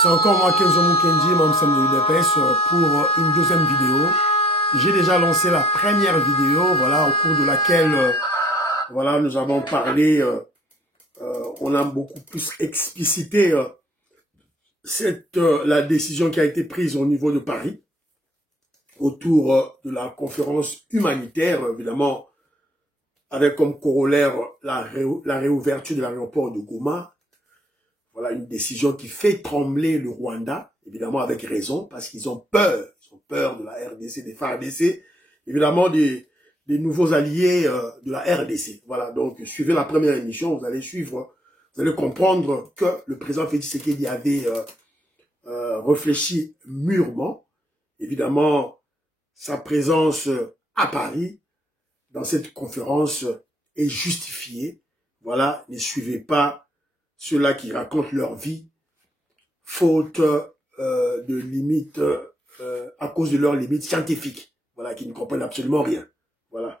C'est encore moi, Kenzo Mukendi, membre de l'UDPS, pour une deuxième vidéo. J'ai déjà lancé la première vidéo, voilà, au cours de laquelle, voilà, nous avons parlé, on a beaucoup plus explicité la décision qui a été prise au niveau de Paris, autour de la conférence humanitaire, évidemment, avec comme corollaire la réouverture de l'aéroport de Goma. Voilà une décision qui fait trembler le Rwanda, évidemment avec raison, parce qu'ils ont peur. Ils ont peur de la RDC, des FARDC, évidemment des nouveaux alliés de la RDC. Voilà, donc suivez la première émission, vous allez suivre, vous allez comprendre que le président Félix Tshisekedi avait réfléchi mûrement. Évidemment, sa présence à Paris, dans cette conférence, est justifiée. Voilà, ne suivez pas ceux-là qui racontent leur vie, faute de limites, à cause de leurs limites scientifiques, voilà, qui ne comprennent absolument rien. Voilà.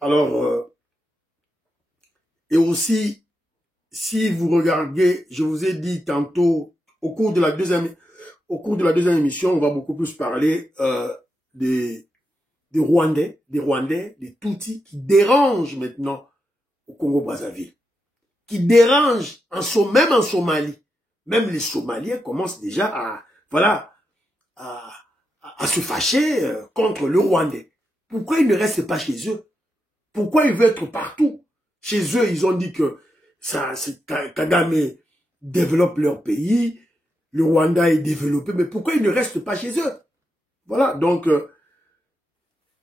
Alors, et aussi, si vous regardez, je vous ai dit tantôt, au cours de la deuxième émission, on va beaucoup plus parler des Rwandais, des Tutsis qui dérangent maintenant au Congo-Brazzaville, qui dérangent même en Somalie. Même les Somaliens commencent déjà à, voilà, à se fâcher contre le Rwandais. Pourquoi ils ne restent pas chez eux? Pourquoi ils veulent être partout? Chez eux, ils ont dit que Kagame développe leur pays, le Rwanda est développé, mais pourquoi ils ne restent pas chez eux? Voilà, donc,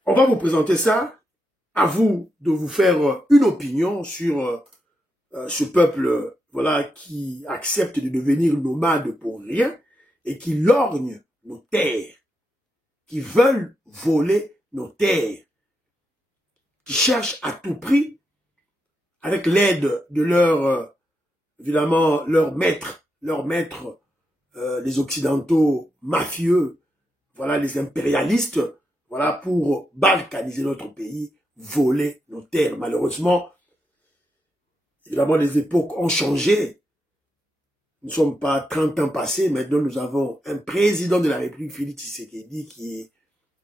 on va vous présenter ça. À vous de vous faire une opinion sur ce peuple, voilà, qui accepte de devenir nomade pour rien et qui lorgne nos terres, qui veulent voler nos terres, qui cherchent à tout prix, avec l'aide de leur, évidemment, leur maître, les occidentaux mafieux, voilà, les impérialistes, voilà, pour balkaniser notre pays, voler nos terres. Malheureusement, évidemment, les époques ont changé. Nous ne sommes pas 30 ans passés. Maintenant, nous avons un président de la République, Félix Tshisekedi, qui est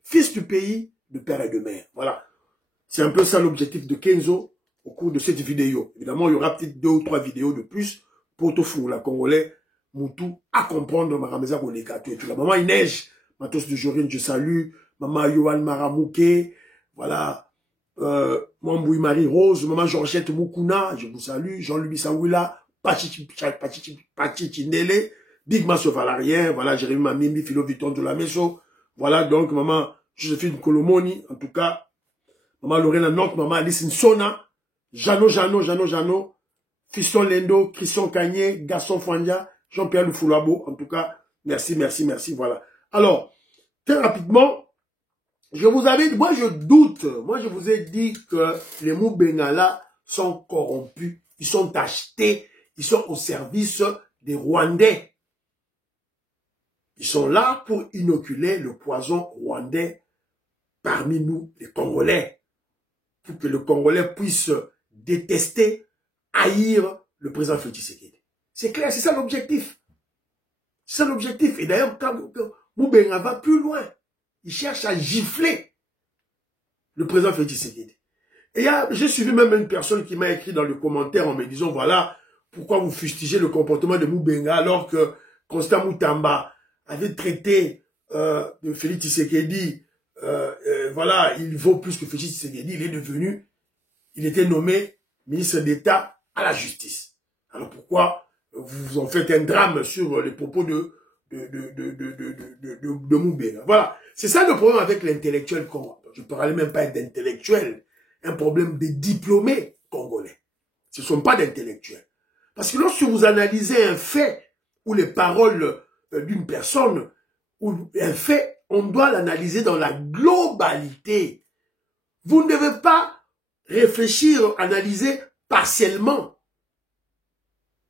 fils du pays, de père et de mère. Voilà. C'est un peu ça l'objectif de Kenzo au cours de cette vidéo. Évidemment, il y aura peut-être 2 ou 3 vidéos de plus pour tout fou, la Congolais, Moutou, à comprendre ma rameza pour les gâteaux et tout. La maman, il neige. Matos de Jorine, je salue. Maman Yohan Maramouké. Voilà. Mwambouy Marie-Rose, maman Georgette Moukouna, je vous salue, Jean-Louis Sawila, Pachichi Ndele, Big Masso Valarien, voilà, Jérémy Mamimi, Philo Viton de la Meso, voilà, donc, maman Joséphine Kolomoni, en tout cas, maman Lorena Noc, maman Alice Nsona, Jano, Fiston Lendo, Christian Kanye, Gaston Fwania, Jean-Pierre Lufoulabo, en tout cas, merci, voilà. Alors, très rapidement, je vous avais dit, moi je doute, moi je vous ai dit que les Moubengala sont corrompus, ils sont achetés, ils sont au service des Rwandais. Ils sont là pour inoculer le poison rwandais parmi nous, les Congolais, pour que le Congolais puisse détester, haïr le président Félix Tshisekedi. C'est clair, c'est ça l'objectif. C'est ça l'objectif. Et d'ailleurs, quand Moubenga va plus loin, il cherche à gifler le président Félix Tshisekedi. Et j'ai suivi même une personne qui m'a écrit dans le commentaire en me disant, voilà, pourquoi vous fustigez le comportement de Moubenga alors que Constant Moutamba avait traité de Félix Tshisekedi, voilà, il vaut plus que Félix Tshisekedi, il était nommé ministre d'État à la justice. Alors pourquoi vous en faites un drame sur les propos de Moubenga? Voilà. C'est ça le problème avec l'intellectuel congolais. Je ne parlais même pas d'intellectuel. Un problème de diplômés congolais. Ce ne sont pas d'intellectuels. Parce que lorsque vous analysez un fait ou les paroles d'une personne ou un fait, on doit l'analyser dans la globalité. Vous ne devez pas réfléchir, analyser partiellement.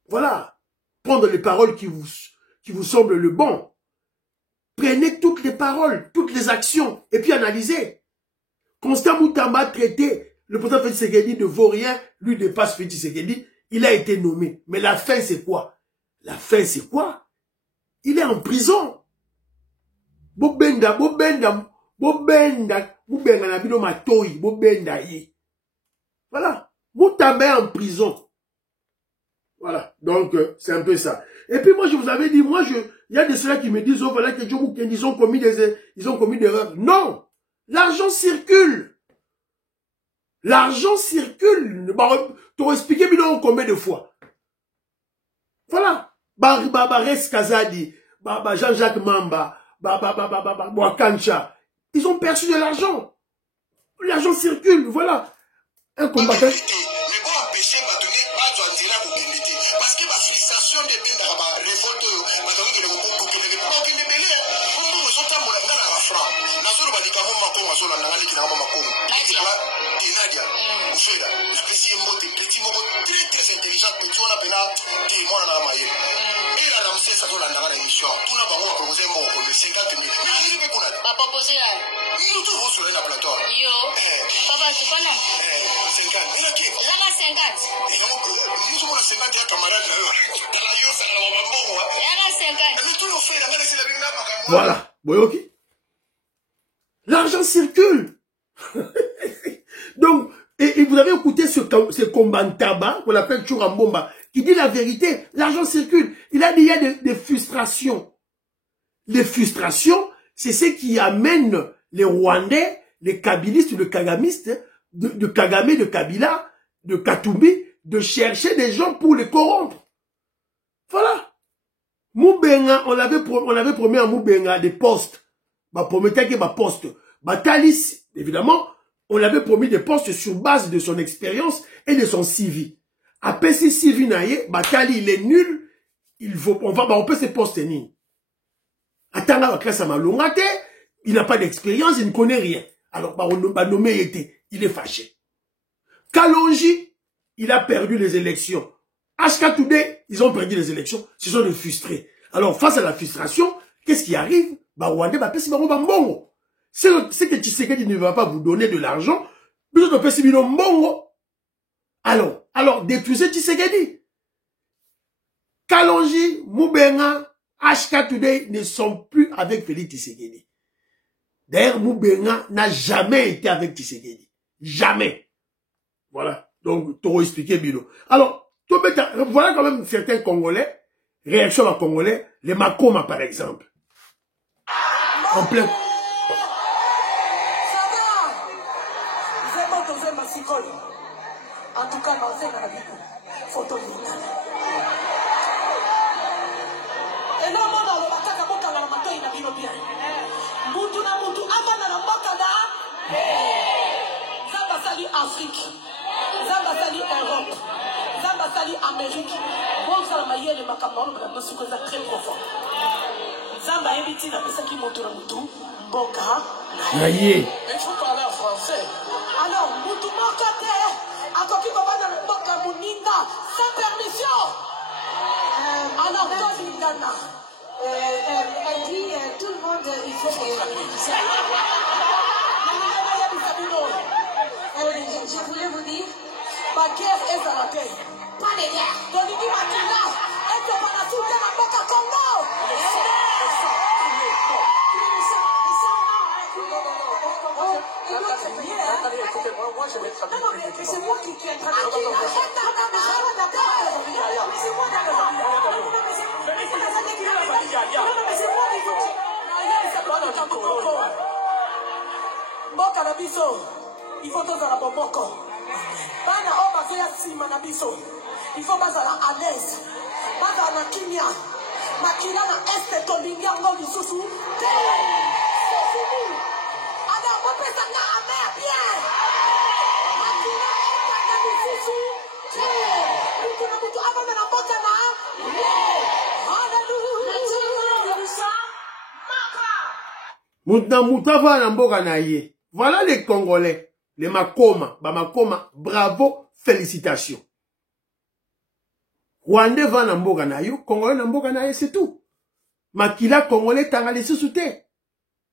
Voilà. Prendre les paroles qui vous semblent le bon. Prenez toutes les paroles, toutes les actions, et puis analysez. Constant Moutamba traité, le président Félix Tshisekedi ne vaut rien, lui dépasse Félix Tshisekedi, il a été nommé. Mais la fin, c'est quoi? La fin, c'est quoi? il est en prison. Bobenda na bino matoi, bobenda ye. Voilà. Moutambe en prison. Voilà. Donc, c'est un peu ça. Et puis moi, je vous avais dit, il y a des ceux-là qui me disent, oh voilà, que ils ont commis des erreurs. Non! L'argent circule. L'argent circule. Tu vas expliquer combien de fois. Voilà. Res Kazadi, Jean-Jacques Mamba, Boakancha. Ils ont perçu de l'argent. L'argent circule. Voilà. Un combattant. Mais bon, empêcher parce que la frustration des pays dans la révolte, voilà. Boyoki. L'argent circule. Donc, et vous avez écouté ce combat tabac qu'on appelle Churambomba, qui dit la vérité. L'argent circule. Il a dit il y a des frustrations. Les frustrations, c'est ce qui amène les Rwandais, les Kabilistes, les Kagamistes, de Kagame, de Kabila, de Katumbi, de chercher des gens pour les corrompre. Voilà. Moubenga, on avait promis à Moubenga des postes. Promettait que poste. Talis, évidemment, on avait promis des postes sur base de son expérience et de son CV. Après, si CV naïe, Tali, il est nul, on peut se poster ni. Attends, la classe à Malongate, il n'a pas d'expérience, il ne connaît rien. Alors, on va nommer il est fâché. Kalonji, il a perdu les élections. HK Today, ils ont perdu les élections. Ce sont des frustrés. Alors, face à la frustration, qu'est-ce qui arrive? C'est que Tshisekedi ne va pas vous donner de l'argent. Alors, détruisez Tshisekedi. Kalonji, Moubenga, HK Today ne sont plus avec Félix Tshisekedi. D'ailleurs, Moubenga n'a jamais été avec Tshisekedi. Jamais. Voilà. Donc, tu vas expliquer, Bilo. Alors, voilà quand même certains Congolais, réaction à Congolais, les Makoma par exemple. En plein. En tout cas, dans cette vie, photo. Et non, moi, dans le matin, quand on a le matin, il a bien bien. Moutou na moutou, avant de la mbakada. Zamba sali Afrique. Zamba sali Europe. Zamba sali Amérique. Bon, ça la maille, les macamarons, mais la musique est très profond. Zamba évite la personne qui monte na moutou. Mboka. Aïe. Il faut parler en français. Alors, moutou mbakate. Akoki baba na mboka muninga sans permission. Alors toi Lingana, elle dit tout le monde il faut que je voulais vous dire, ma guerre est à la paix. Pas de guerre. Donc il dit Matinga, elle te va la soutenir à Boka Congo. Moi, je vais traduire. Non, mais c'est moi qui ai traduit. C'est moi Mboka na biso, il faut tozala boboko. Bana o bazoya nsima na biso, il faut bazala à l'aise. Bazala na kimia. Makila na este tolingi yango lisusu. C'est fini. Alors, bopesanga amer bien. Makila ekanga lisusu. Mutu na mutu abana na mboka na. Mutava na mboka na ye. Voilà les Congolais, les Makoma, Bamakoma, bravo, félicitations. Rwandais va na mboka na yo, Congolais na mboka na ye, c'est tout. Makila Congolais tanga les sous-soutés.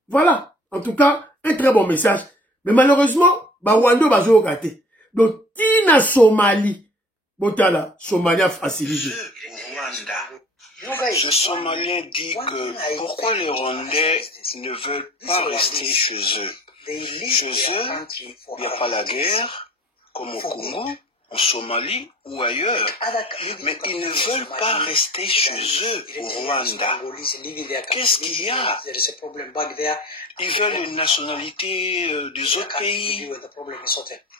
Voilà, en tout cas, un très bon message. Mais malheureusement, Rwanda va jouer au gâté. Donc, Tina Somalie, Botala, Somalia facilité. Ce Somalien dit que pourquoi les Rwandais ne veulent pas rester chez eux. Chez eux, il n'y a pas la guerre, comme au Congo, en Somalie ou ailleurs. Mais ils ne veulent pas rester chez eux au Rwanda. Qu'est-ce qu'il y a? Ils veulent une nationalité des autres pays.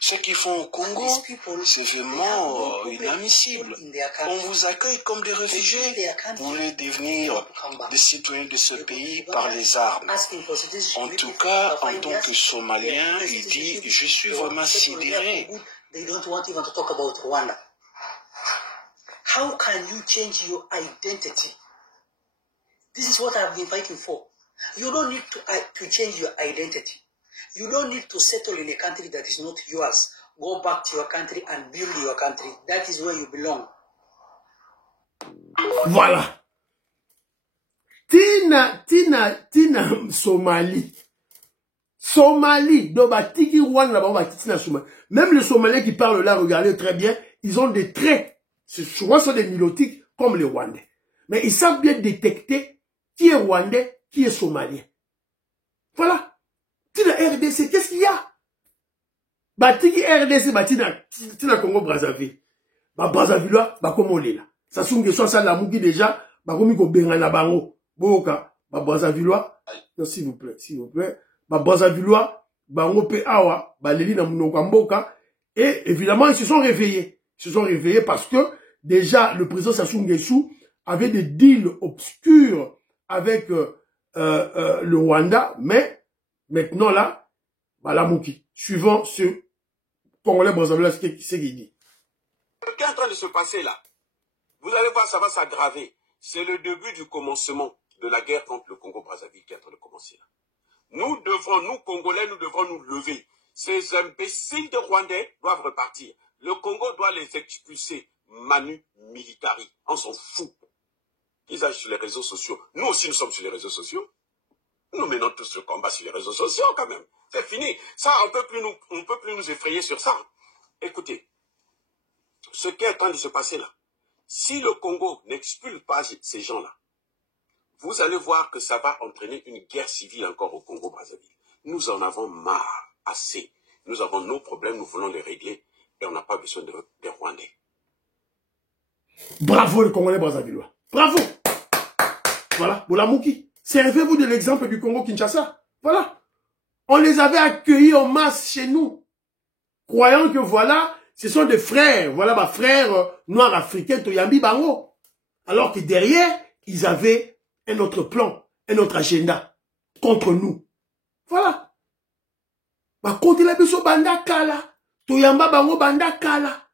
Ce qu'ils font au Congo, c'est vraiment inadmissible. On vous accueille comme des réfugiés. Vous voulez devenir des citoyens de ce pays par les armes. En tout cas, en tant que Somalien, il dit « Je suis vraiment sidéré ». They don't want even to talk about Rwanda. How can you change your identity? This is what I've been fighting for. You don't need to change your identity. You don't need to settle in a country that is not yours. Go back to your country and build your country. That is where you belong. Voilà. Tina Somalie. Somalie, donc Tiki Rwanda, Somalie. Même les Somaliens qui parlent là, regardez très bien, ils ont des traits. Souvent, ce sont des nilotiques comme les Rwandais. Mais ils savent bien détecter qui est Rwandais, qui est Somalien. Voilà. Tina RDC, qu'est-ce qu'il y a? Tiki RDC, Tina Congo Brazzaville. Brazzaville, comme on est là. Ça songe soit ça la mouki déjà, comme il y a la bango. Boka, Brazzaville, non, s'il vous plaît. Brazzavillois, bango pe awa, baleli na munoko mboka, et évidemment ils se sont réveillés. Ils se sont réveillés parce que déjà le président Sassou Nguesso avait des deals obscurs avec le Rwanda, mais maintenant là, la mouki, suivant ce Congolais Brazzaville, c'est ce qu'il dit. Ce qui est en train de se passer là, vous allez voir, ça va s'aggraver. C'est le début du commencement de la guerre contre le Congo-Brazzaville qui est en train de commencer là. Nous Congolais, nous devrons nous lever. Ces imbéciles de Rwandais doivent repartir. Le Congo doit les expulser. Manu militari. On s'en fout. Ils agissent sur les réseaux sociaux. Nous aussi, nous sommes sur les réseaux sociaux. Nous menons tous le combat sur les réseaux sociaux quand même. C'est fini. Ça, on ne peut plus nous effrayer sur ça. Écoutez, ce qui est en train de se passer là, si le Congo n'expulse pas ces gens-là, vous allez voir que ça va entraîner une guerre civile encore au Congo-Brazzaville. Nous en avons marre, assez. Nous avons nos problèmes, nous voulons les régler et on n'a pas besoin des Rwandais. Bravo le Congolais Brazzavillois. Bravo. Voilà, Boulamouki. Servez-vous de l'exemple du Congo-Kinshasa. Voilà. On les avait accueillis en masse chez nous. Croyant que voilà, ce sont des frères. Voilà, frères noirs africains, Toyambi Bango. Alors que derrière, ils avaient un autre plan, un autre agenda contre nous. Voilà. Contre la biso banda kala, toyamba bango banda kala.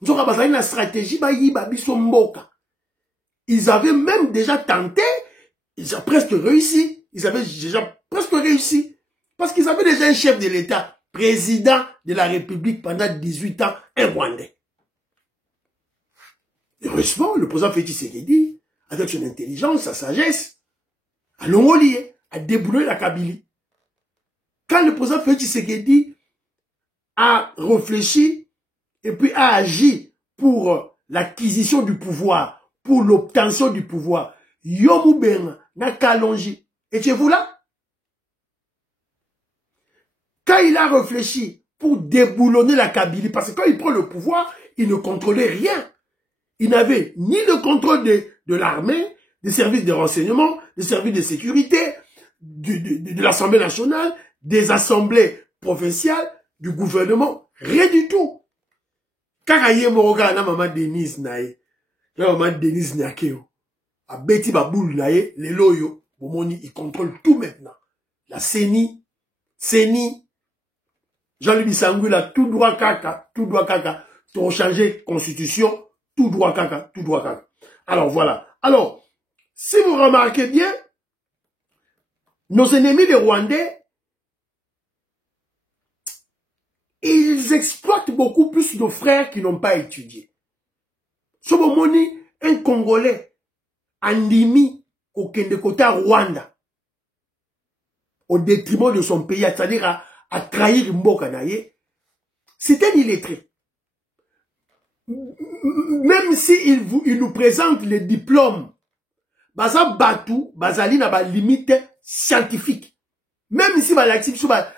Nzoka bazali na stratégie bayiba biso mboka. Ils avaient même déjà tenté, ils ont presque réussi. Ils avaient déjà presque réussi. Parce qu'ils avaient déjà un chef de l'État, président de la République pendant 18 ans, un Rwandais. Heureusement, le président Félix Tshisekedi, avec son intelligence, sa sagesse, a l'ongolier, a déboulé la Kabylie. Quand le président Félix Tshisekedi a réfléchi et puis a agi pour l'acquisition du pouvoir, pour l'obtention du pouvoir, Yomuben n'a qu'à longer. Étiez-vous là? Quand il a réfléchi pour déboulonner la Kabylie, parce que quand il prend le pouvoir, il ne contrôlait rien. Il n'avait ni le contrôle de l'armée, des services de renseignement, des services de sécurité, de l'Assemblée nationale, des assemblées provinciales, du gouvernement, rien du tout. Kakaye Moroga na maman Denise nae, la maman Denise Nyakeo, a Betty Baboul nae, les loyo, Bomoni, il contrôle tout maintenant. La CENI, Jean-Louis Sangula, tout droit caca, pour changer constitution, tout droit caca. Alors voilà. Alors, si vous remarquez bien, nos ennemis les Rwandais, ils exploitent beaucoup plus nos frères qui n'ont pas étudié. Sobomoni, un Congolais, Andimi, Kokende Kota Rwanda, au détriment de son pays, c'est-à-dire à trahir Mboka Naye, c'est un illettré. Même s'il nous présente les diplômes baza batu bazali na ba limite scientifique. Même ici balakisi ba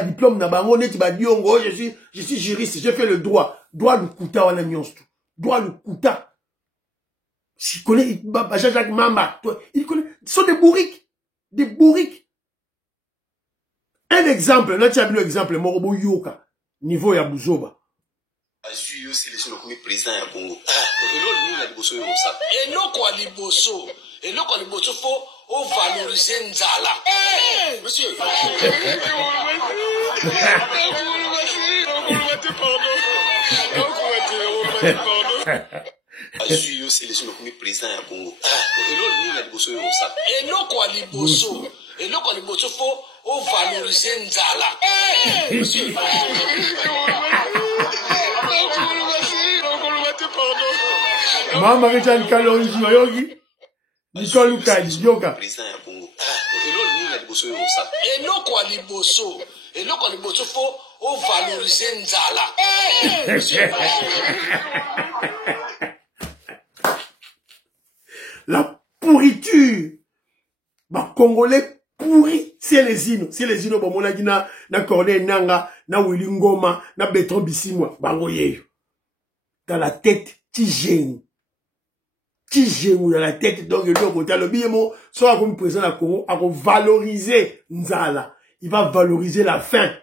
diplôme na bango neti ba diongo je suis juriste, j'ai fait le droit lukuta wana nyonso tout. Droit lukuta. Si connaît Jacques Mamba, il connaît, ce sont des bourriques, Un exemple, là tu as vu l'exemple Morobo Yoka, niveau ya Buzoba. Azui aussi les gens comme président ya Congo. Et là liboso faut on valoriser Nzala. Monsieur. Azui aussi les gens comme président ya Congo. Et là liboso faut on valoriser Nzala. Monsieur. Mama Richard Kalonji Yogi Nicole Lukadi Yoka et non liboso faut on valoriser Nzala. La pourriture ba Congolais pourri c'est les ino ba mona gina na Corneille Nanga na Willy Ngoma na Bertrand Bisimwa bango yeyo dans la tête Tigénou dans la tête donc le côté le biemo soit comme président à Congo à valoriser Nzala, il va valoriser la faim.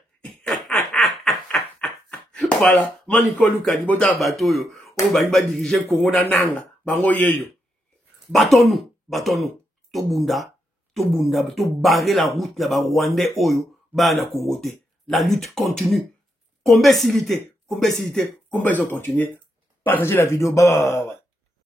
Voilà, Maniko Luka di bota bateau yo on va diriger Congo na nanga bango yeyo. Battons-nous to barrer la route na ba Rwandais oyo ba na Congo te. La lutte continue. Combien ils ont continué. Partagez la vidéo. Bye.